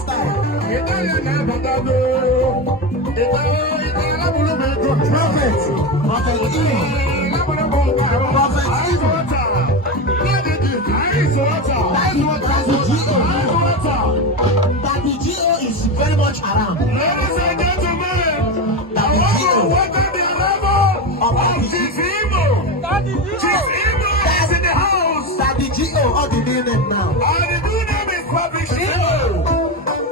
style. Prophet Evil. Daddy Gio is very much around. Ladies and gentlemen, what are the level of Chief Imo? Chief Imo is in the house. Daddy Gio, all the new name now. And the new name is Papi Gio.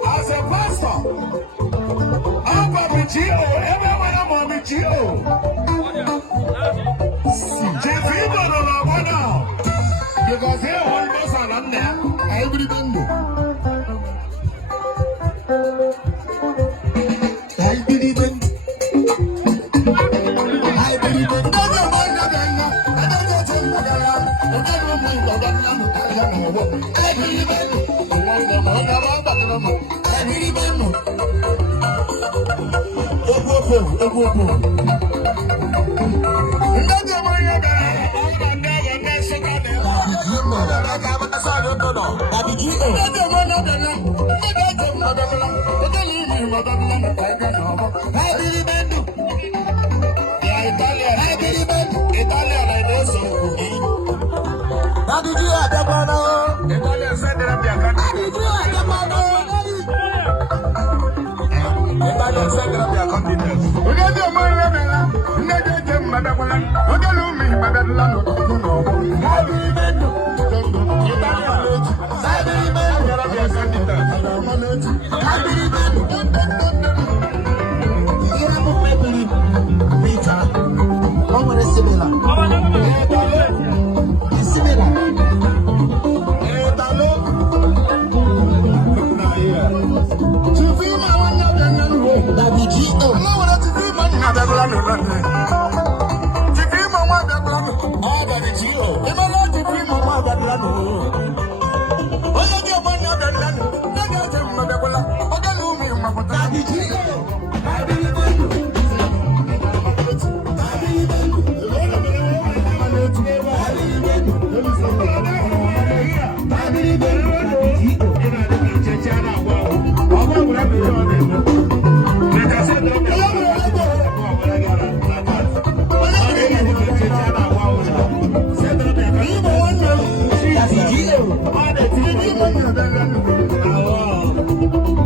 As a pastor, I'm Papi Gio. Everyone I'm Papi Gio. Chief Imo no more now. Because here one person on there, everybody know.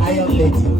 I am late.